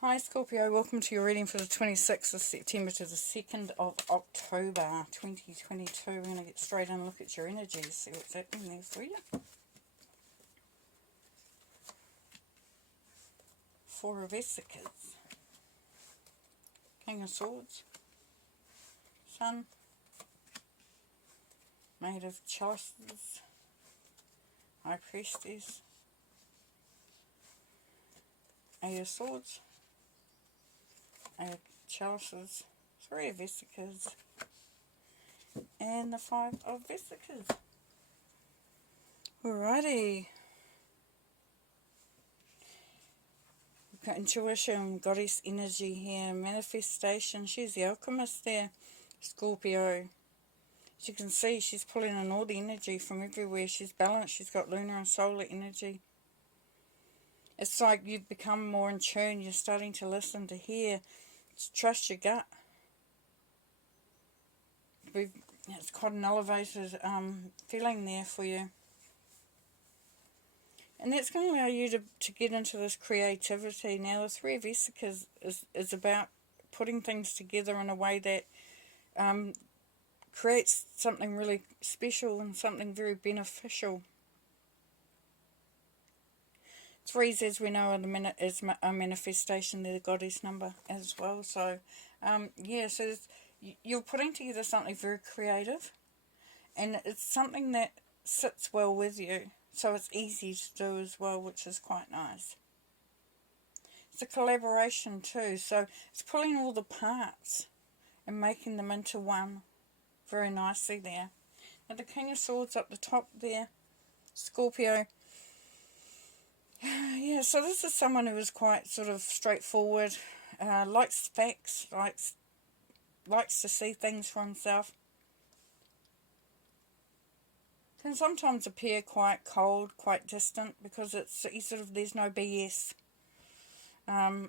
Hi Scorpio, welcome to your reading for the 26th of September to the 2nd of October 2022. We're going to get straight in and look at your energies, see what's happening there for you. Four of Vesicas, King of Swords, Sun, Maid of Chalices, High Priestess, Eight of Swords, Eight of Chalices, Three of Vesicas, and the Five of Vesicas. Alrighty. We've got intuition, goddess energy here, manifestation. She's the alchemist there, Scorpio. As you can see, she's pulling in all the energy from everywhere. She's balanced. She's got lunar and solar energy. It's like you've become more in tune. You're starting to listen, to hear, to trust your gut. It's quite an elevated feeling there for you. And that's going to allow you to get into this creativity. Now, the Three of Vesicas is about putting things together in a way that creates something really special and something very beneficial. Threes, as we know, is a manifestation. They're the goddess number as well. So, yeah, so you're putting together something very creative. And it's something that sits well with you. So it's easy to do as well, which is quite nice. It's a collaboration too. So it's pulling all the parts and making them into one very nicely there. Now the King of Swords up the top there, Scorpio. Yeah, so this is someone who is quite sort of straightforward, likes facts, likes to see things for himself. Can sometimes appear quite cold, quite distant, because there's no BS. As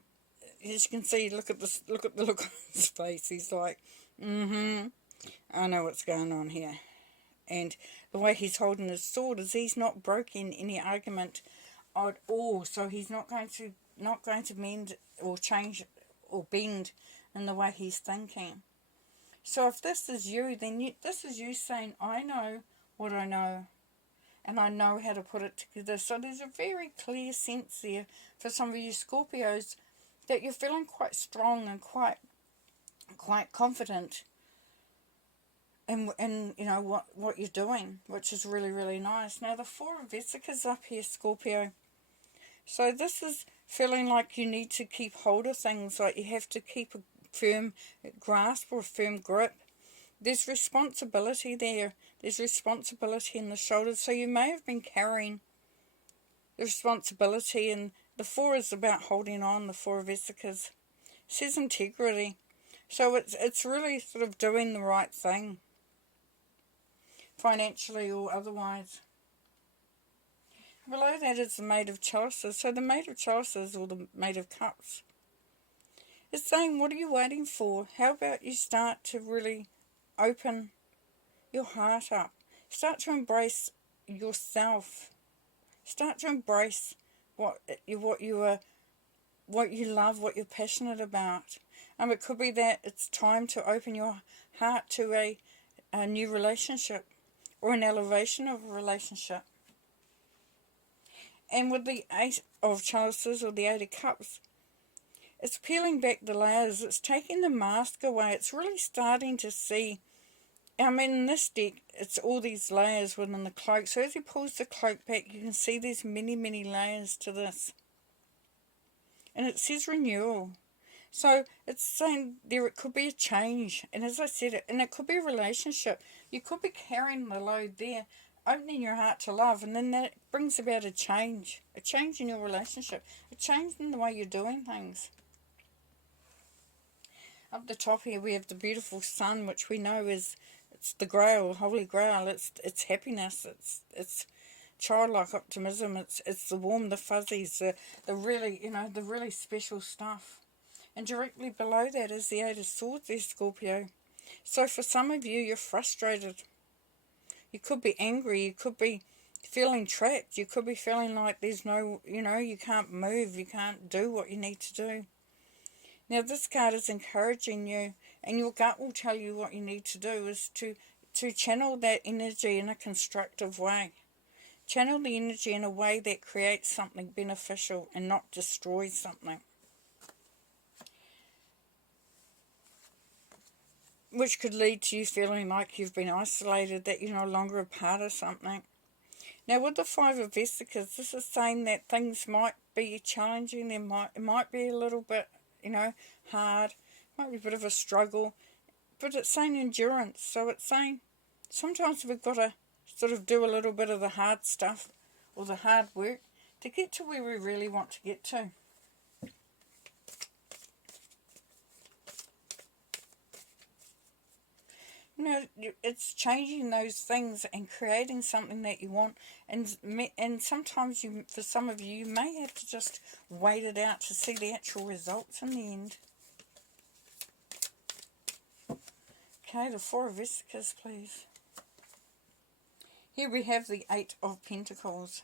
you can see, look at the look on his face. He's like, I know what's going on here. And the way he's holding his sword is he's not broken any argument at all. So he's not going to mend or change or bend in the way he's thinking. So if this is you, then this is you saying, I know what I know, and I know how to put it together. So there's a very clear sense there for some of you Scorpios that you're feeling quite strong and quite confident in you know what you're doing, which is really, really nice. Now the Four of Vesicas up here, Scorpio. So this is feeling like you need to keep hold of things, like you have to keep a firm grasp or a firm grip. There's responsibility there. There's responsibility in the shoulders. So you may have been carrying the responsibility, and the Four is about holding on, the Four of Vesicas. It says integrity. So it's really sort of doing the right thing, financially or otherwise. Below that is the Maid of Chalices. So the Maid of Chalices, or the Maid of Cups, is saying, what are you waiting for? How about you start to really open your heart up. Start to embrace yourself. Start to embrace what you love, what you're passionate about. It could be that it's time to open your heart to a new relationship or an elevation of a relationship. And with the Eight of Chalices or the Eight of Cups, it's peeling back the layers. It's taking the mask away. It's really starting to see. In this deck, it's all these layers within the cloak. So as he pulls the cloak back, you can see there's many, many layers to this. And it says renewal. So it's saying it could be a change. And as I said, and it could be a relationship. You could be carrying the load there, opening your heart to love. And then that brings about a change in your relationship. A change in the way you're doing things. Up the top here, we have the beautiful sun, which we know is... It's the Grail, Holy Grail. It's happiness. It's childlike optimism. It's the warm, the fuzzies, the really the really special stuff. And directly below that is the Eight of Swords there, Scorpio. So for some of you, you're frustrated. You could be angry. You could be feeling trapped. You could be feeling like there's no, you can't move. You can't do what you need to do. Now this card is encouraging you, and your gut will tell you what you need to do is to channel that energy in a constructive way. Channel the energy in a way that creates something beneficial and not destroys something. Which could lead to you feeling like you've been isolated, that you're no longer a part of something. Now with the Five of Vesicas, this is saying that things might be challenging. It might be a little bit, hard. Might be a bit of a struggle. But it's saying endurance. So it's saying sometimes we've got to sort of do a little bit of the hard stuff or the hard work to get to where we really want to get to. It's changing those things and creating something that you want, and sometimes for some of you, you may have to just wait it out to see the actual results in the end. Okay, the Four of Vesicas, please. Here we have the Eight of Pentacles.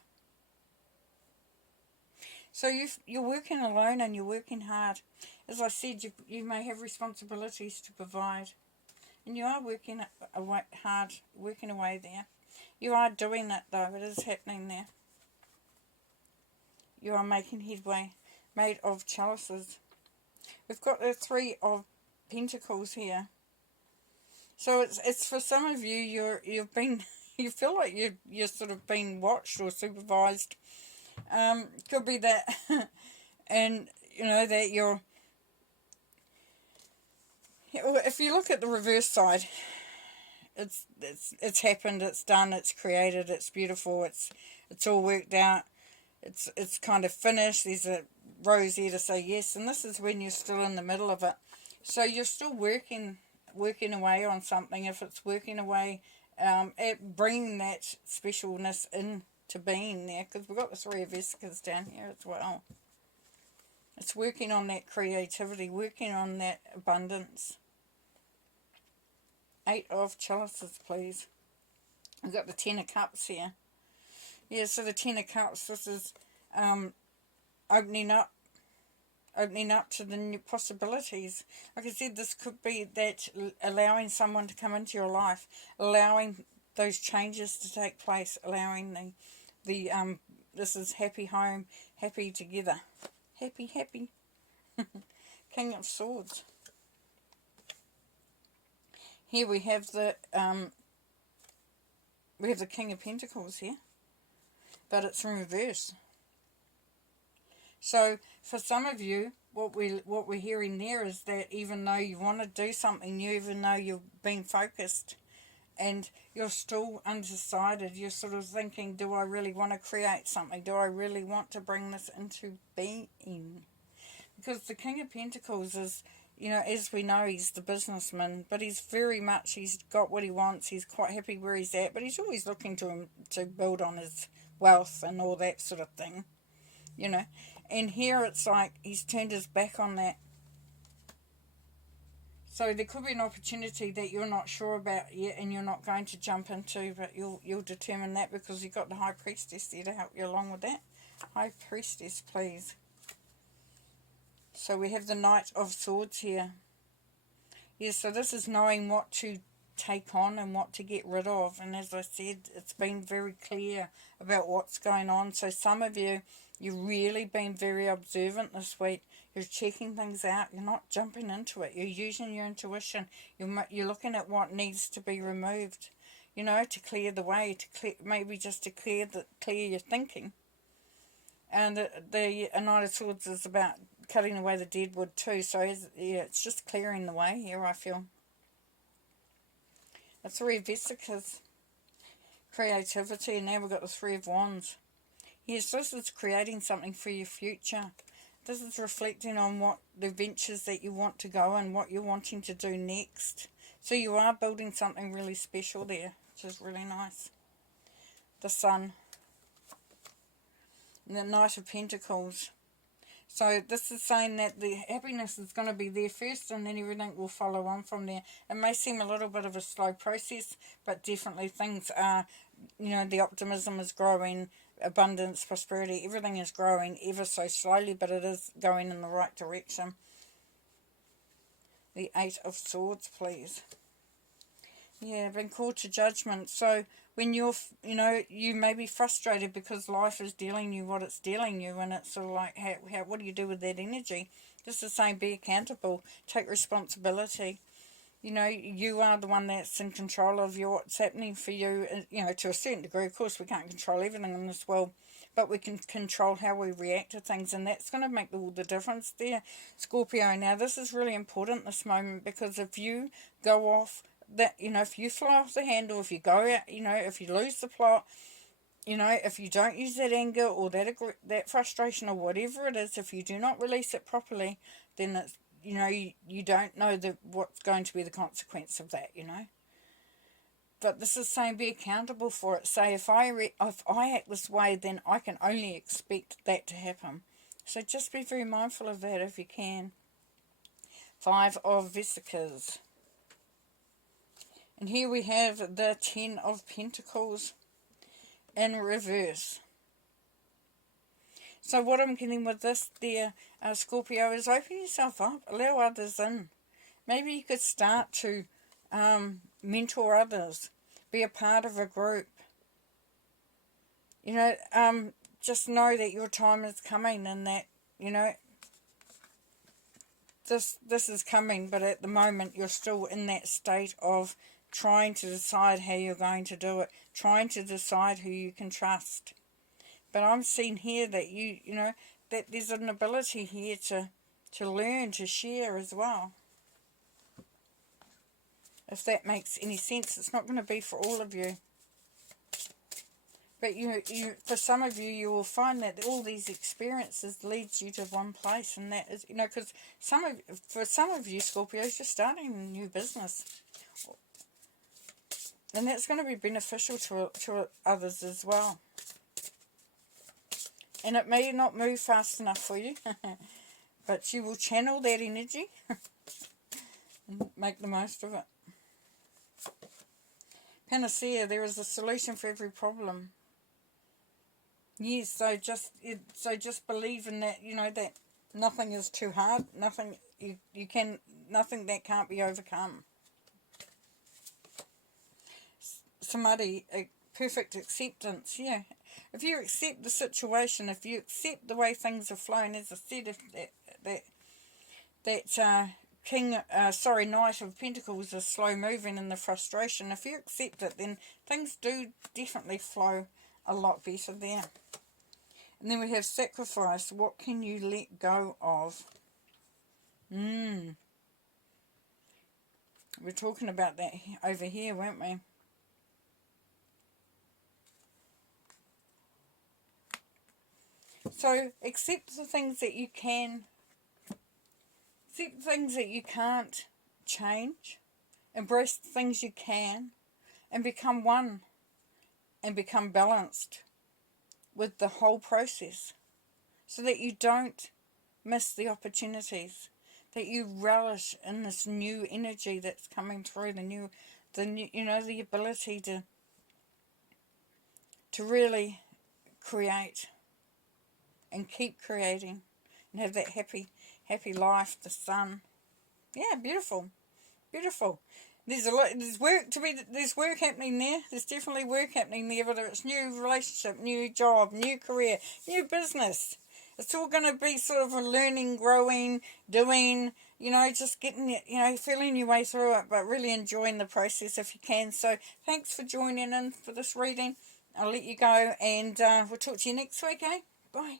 So you're working alone and you're working hard. As I said, you may have responsibilities to provide. And you are working hard, working away there. You are doing it though, it is happening there. You are making headway, made of chalices. We've got the Three of Pentacles here. So it's for some of you, you feel like you're sort of being watched or supervised. Could be that, and that you're. If you look at the reverse side, it's happened, it's done, it's created, it's beautiful, it's all worked out, it's kind of finished. There's a rose here to say yes, and this is when you're still in the middle of it. So you're still working away on something. If it's working away at bringing that specialness into being there, because we've got the Three of Vesicas down here as well. It's working on that creativity, working on that abundance. Eight of Chalices, please. We've got the Ten of Cups here. Yeah, so the Ten of Cups, this is opening up to the new possibilities. Like I said, this could be that allowing someone to come into your life, allowing those changes to take place, allowing this is happy home, happy together. Happy. King of Swords. Here we have the King of Pentacles here, but it's in reverse. So for some of you, what we're hearing there is that even though you want to do something new, even though you've been focused and you're still undecided, you're sort of thinking, do I really want to create something? Do I really want to bring this into being? Because the King of Pentacles is, as we know, he's the businessman, but he's got what he wants, he's quite happy where he's at, but he's always looking to build on his wealth and all that sort of thing, And here it's like he's turned his back on that. So there could be an opportunity that you're not sure about yet and you're not going to jump into, but you'll determine that because you've got the High Priestess there to help you along with that. High Priestess, please. So we have the Knight of Swords here. Yes, so this is knowing what to take on and what to get rid of. And as I said, it's been very clear about what's going on. So some of you, you've really been very observant this week. You're checking things out. You're not jumping into it. You're using your intuition. You're looking at what needs to be removed, to clear the way, maybe just to clear your thinking. And the Knight of Swords is about cutting away the dead wood too. So it's just clearing the way here, I feel. The Three of Vesicas, creativity, and now we've got the Three of Wands. Yes, this is creating something for your future. This is reflecting on what the ventures that you want to go and what you're wanting to do next. So you are building something really special there, which is really nice. The Sun. And the Knight of Pentacles. So this is saying that the happiness is going to be there first and then everything will follow on from there. It may seem a little bit of a slow process, but definitely things are, the optimism is growing, abundance, prosperity, everything is growing ever so slowly, but it is going in the right direction. The 8 of Swords, please. Yeah, been called to judgment. So when you're, you may be frustrated because life is dealing you what it's dealing you, and it's sort of like, what do you do with that energy? Just the same, be accountable, take responsibility. You are the one that's in control of what's happening for you, to a certain degree. Of course, we can't control everything in this world, but we can control how we react to things, and that's going to make all the difference there, Scorpio. Now, this is really important this moment, because if you go off, if you fly off the handle, if you go out, if you lose the plot, if you don't use that anger or that frustration or whatever it is, if you do not release it properly, then it's, you don't know what's going to be the consequence of that, But this is saying be accountable for it. Say, if I act this way, then I can only expect that to happen. So just be very mindful of that if you can. 5 of Vesicas. And here we have the 10 of Pentacles in reverse. So what I'm getting with this there, Scorpio, is open yourself up. Allow others in. Maybe you could start to mentor others. Be a part of a group. Just know that your time is coming, and that, this is coming, but at the moment you're still in that state of trying to decide how you're going to do it, trying to decide who you can trust. But I'm seeing here that that there's an ability here to learn, to share as well. If that makes any sense, it's not going to be for all of you. But for some of you, you will find that all these experiences leads you to one place, and that is, because for some of you, Scorpios, you're starting a new business. And that's going to be beneficial to others as well. And it may not move fast enough for you, but you will channel that energy and make the most of it. Panacea, there is a solution for every problem. Yes, so just believe in that, that nothing is too hard, nothing that can't be overcome. Samadhi, a perfect acceptance, yeah. If you accept the situation, if you accept the way things are flowing, as I said, if that Knight of Pentacles is slow moving in the frustration, if you accept it, then things do definitely flow a lot better there. And then we have sacrifice. What can you let go of? We're talking about that over here, weren't we? So accept the things that you can. Accept the things that you can't change. Embrace the things you can. And become one. And become balanced with the whole process. So that you don't miss the opportunities. That you relish in this new energy that's coming through. The ability to really create. And keep creating. And have that happy life, the sun. Yeah, beautiful. Beautiful. There's there's work happening there. There's definitely work happening there, whether it's new relationship, new job, new career, new business. It's all going to be sort of a learning, growing, doing, just getting it, feeling your way through it, but really enjoying the process if you can. So thanks for joining in for this reading. I'll let you go, and we'll talk to you next week, eh? Bye.